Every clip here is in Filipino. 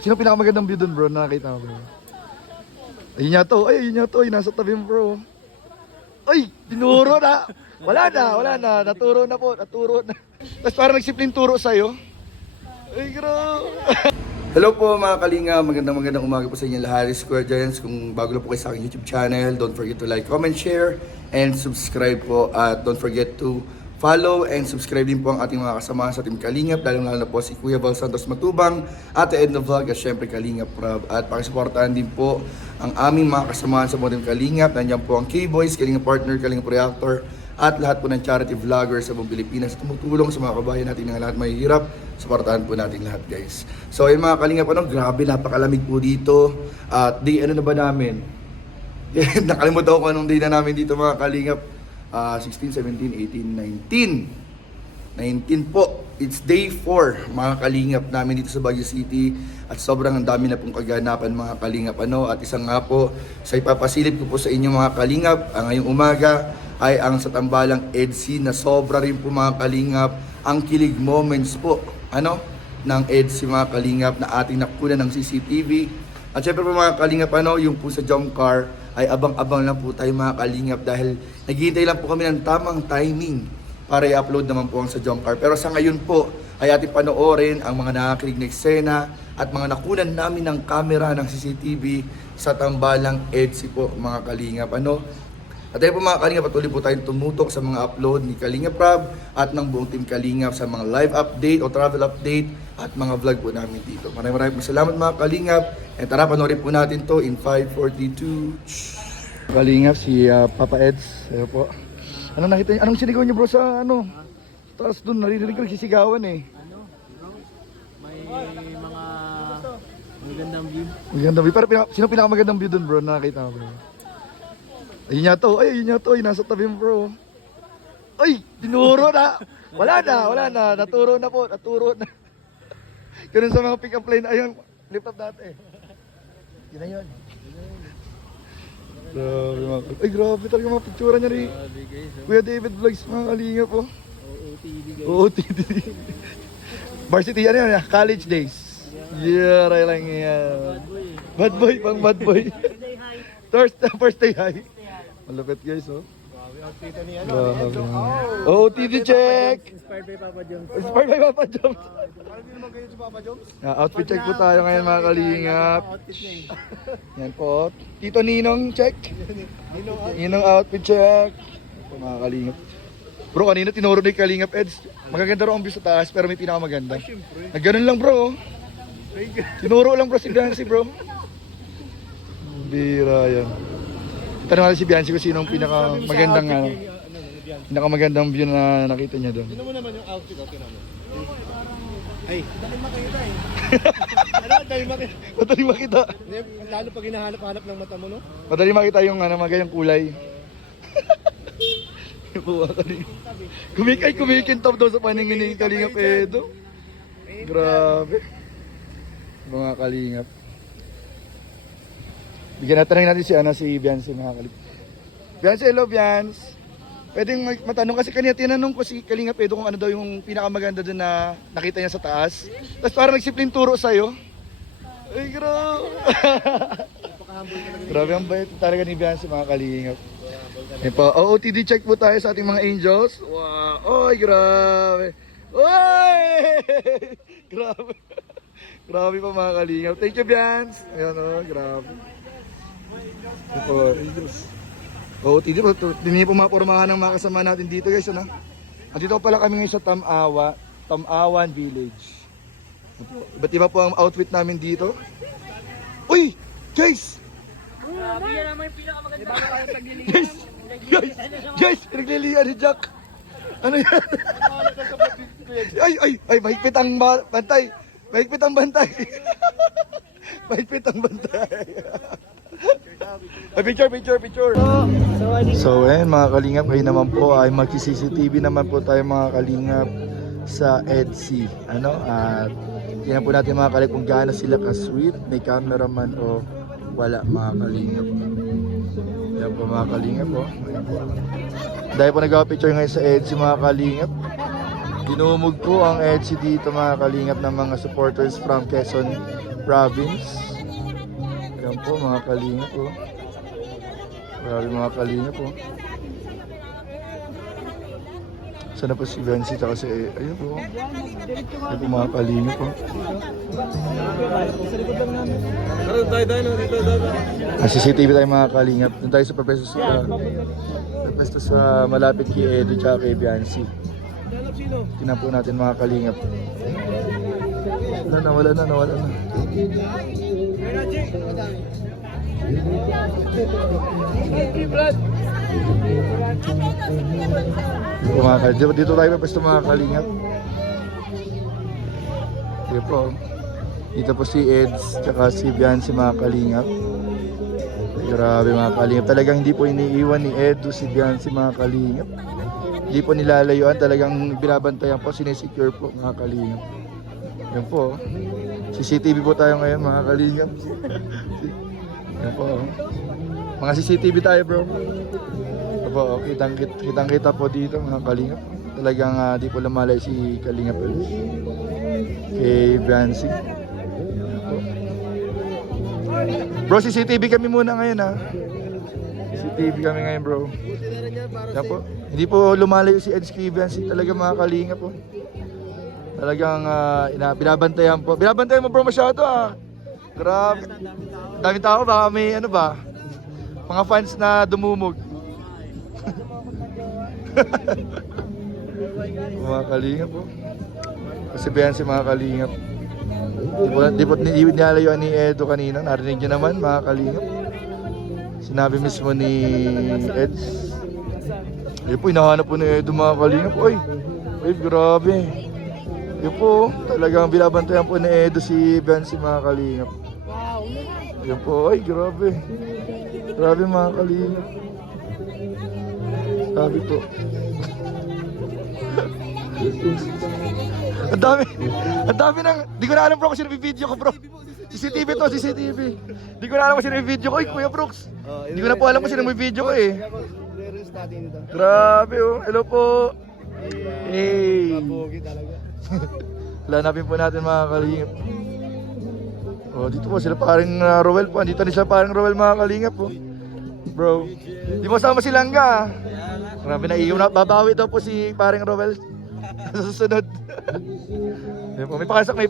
Sino pinakamagandang view dun, bro? Nakakita mo, bro? Ayun niya to. Ay, ayun niya to. Ay, nasa tabi mo, bro. Ay, tinuro na. Wala na. Naturo na po. Naturo na. Tapos parang nagsimpleng turo sa'yo. Ay, bro. Hello po mga kalinga. Magandang umaga po sa inyo lahat. Square Giants. Kung bago lang po kayo sa aking YouTube channel, don't forget to like, comment, share, and subscribe po. At don't forget to follow and subscribe din po ang ating mga kasamahan sa Team Kalingap, lalo na po si Kuya Val Santos Matubang, Ate Edna Vlog, at syempre Kalingap Rob. At pakisuportahan din po ang aming mga kasamahan sa Team Kalingap. Nandiyan po ang K-Boys, Kalingap Partner, Kalingap Reactor, at lahat po ng charity vloggers sa buong Pilipinas tumutulong sa mga kabayan natin na lahat may hirap. Suportahan po natin lahat, guys. So ayun mga Kalingap, grabe, napakalamig po dito. At ano na ba namin? Nakalimutan ko anong day na namin dito mga Kalingap. 16, 17, 18, 19 po. It's day 4 mga Kalingap namin dito sa Baguio City. At sobrang dami na pong kaganapan mga Kalingap. At isang nga po sa ipapasilip ko po sa inyo mga Kalingap ngayong umaga ay ang sa tambalang EDSI na sobra rin po mga Kalingap ang kilig moments po ng EDSI mga Kalingap na ating nakunan ng CCTV. At syempre po mga Kalingap, yung po sa jump car ay abang-abang lang po tayo mga Kalingap dahil naghihintay lang po kami ng tamang timing para i-upload naman po ang sa jump car. Pero sa ngayon po ay ating panoorin ang mga nakakilig na eksena at mga nakunan namin ng camera ng CCTV sa tambalang EDSI po mga Kalingap. At ayun po mga Kalingap, patuloy po tayong tumutok sa mga upload ni Kalingap Rob at ng buong Team Kalingap sa mga live update o travel update at mga vlog po namin dito. Maraming po salamat mga Kalingap. And tara, panoorin po natin to in 5, 4, 3, 2. Kalingap, si Papa Eds. Ayun po. Anong nakita niyo? Anong sinigaw niyo bro sa taas doon? Naririnig ko nagsisigawan eh. May mga magandang view. Magandang view. Pero sino pinakamagandang view doon bro? Nakakita mo bro? Ayun niya to. Ay, nasa tabi mo bro. Ay, tinuro na. Wala na. Naturo na po. Ganun sa mga pick-up line. Ayun, lift up natin. Yun na yun. Grabe mga. Ay, grabe talaga mga picture niya rin. Kuya David Vlogs mga Kalingap po. OOTD guys. OOTD. Varsity, college days. Yeah, ray lang yan. Bad boy, pang bad boy. First day high. Malapit guys, oh. Outfit ni OOTD check. Inspired by Papa Jones. Inspired by Papa Jones. Ano din naman kayo si Papa Jones? Outfit check po tayo ngayon mga Kalingap. Outfit niya eh. Yan po. Tito Ninong check. Ninong outfit check. Po mga Kalingap. Bro, kanina tinuro ni Kalingap Eds. Magaganda raw ang view sa taas pero may pinakamaganda. Nagganon lang bro. Tinuro lang bro si Biancy bro. Bira yan. Tanong natin si Biancy kung sino ang pinakamagandang view na nakita niya doon. Sino mo naman yung outfit okay naman? Ay, dali makita eh. Dali makita. Madali makita. Lalo pag hinahanap-hanap ng mata mo, no? Madali makita yung magayang kulay. Kumikintab daw sa paningin ni Kalingap Edo. Grabe. Mga Kalingap. Bigyan natin si Biancy mga Kalingap. Biancy, hello Biancy. Pwedeng matanong kasi kanina tinanong ko si Kalingap Edo kung ano daw yung pinakamaganda doon na nakita niya sa taas. Tapos parang nagsimpleng turo sa'yo. Ay, grabe. Grabe ang bait talaga ni Biancy mga Kalingap. Yan po, OOTD check po tayo sa ating mga angels. Wow, oy, grabe. Oy! Grabe. Grabe pa mga Kalingap. Thank you, Biancy. Ayan grabe. Yan po, angels. OOTD po, hindi po mapormahan ng mga kasama natin dito guys. Andito pala kami ngayon sa Tamawan Village. Iba't iba po ang outfit namin dito. Uy! Guys! Yan naman yung pinakamaganda. Guys! Pinaglilian ni Jack! Ano yan? Ay! Mahigpit ang bantay! Mahigpit ang bantay! Mahigpit ang bantay! Picture! So mga Kalingap, ngayon naman po ay mag-CCTV naman po tayo mga Kalingap sa EDSI. At tingnan po natin mga Kalingap kung gaano sila ka-sweet, may cameraman o wala mga Kalingap. Yan po mga Kalingap po. Dahil po nag-picture ngayon sa EDSI mga Kalingap. Dinumog po ang EDSI dito mga Kalingap ng mga supporters from Quezon province. Yan po mga kalinga po. Grabe mga kalinga po. Sana po si Bensi tsaka si ayun po. Ayun po mga kalinga po. CCTV tayo mga kalingap. Doon tayo sa pwesto sa malapit kay Edo tsaka kay Biancy. Tingnan po natin mga kalingap. Nawala na. Dito tayo pa pwesto mga kalingap. Dito po. Dito po si Eds tsaka si Biancy mga kalingap. Grabe mga kalingap. Talagang hindi po iniiwan ni Edo si Biancy mga kalingap. Hindi po nilalayuan. Talagang binabantayan po. Sinesecure po mga kalingap. Yan po. CCTV po tayo ngayon mga kalingap. Yan po. Mga CCTV tayo bro. Yan po. Kitang kita po dito mga kalingap. Talagang di po lumalay si Kalingap kay Biancy. Bro, CCTV kami muna ngayon ha. CCTV kami ngayon bro. Yan po. Hindi po lumalayo si Eds kay Biancy. Talaga mga kalinga po. Talagang binabantayan po. Binabantayan mo bro masyado ah. Grabe. Daming tao baka may ano ba. Mga fans na dumumog. Mga kalinga po. Kasi Biancy mga kalingap. Di po nilalayuan ni Edo kanina. Narinig niyo naman mga kalingap. Sinabi mismo ni Eds. Ayun po, hinahanap po ni Edo mga kalingap. Ay, grabe. Ayun po, talagang binabantayan po ni Edo si Biancy mga kalingap. Ayun po, ay grabe. Grabe mga kalingap. Sabi po. Ang dami nang, di ko na alam bro kung sino video ko bro. CCTV to, CCTV. Di ko na alam kung sino video ko, Kuya Brooks. Di ko na po alam kung sino may video ko eh. Grabe oh, hello po. Hey. Lanapin po natin mga kalingap. Oh, dito po sila paring Roel po. Dito rin sila paring Roel mga kalingap po. Bro, di mo sama si Langga. Grabe na iyo na, babawi daw po si paring Roel. Sa susunod. May pasok. May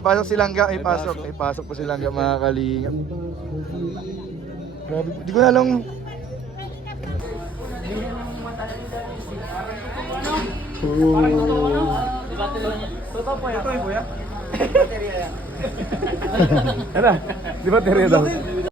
pasok si Langga, may pasok po si Langga mga kalingap. Grabe, di ko na lang. Totoo po yan. Ano? Di ba teriya daw?